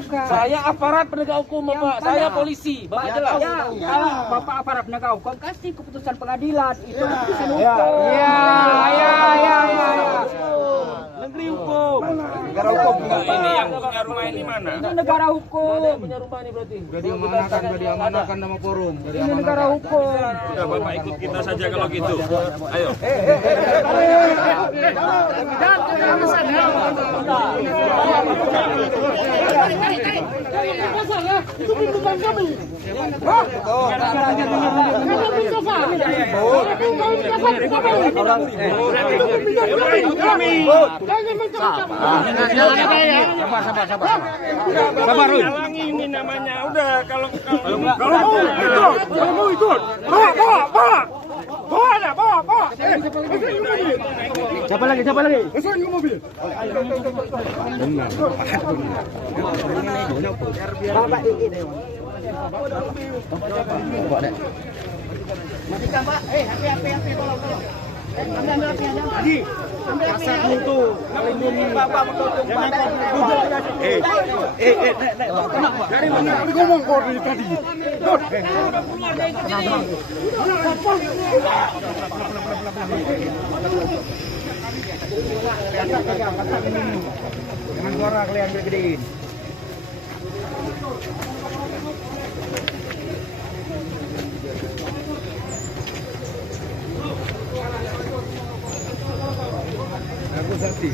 bukan. Saya aparat penegak hukum, Bapak. Saya polisi. Bapak jelas. Kalau Bapak aparat penegak hukum kasih keputusan pengadilan, itu keputusan hukum. Negeri hukum. Negara hukum. Ini yang punya rumah ini mana? Ini negara hukum. Punya rumah ini berarti. Udah diamanahkan sama forum. Ini negara hukum. Udah Bapak ikut kita saja kalau gitu. Ayo. Itu bukan kami. Sabar, ini namanya. Udah kalau Mau ikut. Bawa. Siapa lagi? Masukin ke mobil. Bapak ini. Matikan, Pak. Hati-hati, tolong. Ambil apinya. Haji, kasar itu. Melindungi Bapak menutup badan. Dari mana aku ngomong kok dari tadi? Jangan suara kalian gedein. Aku sakti.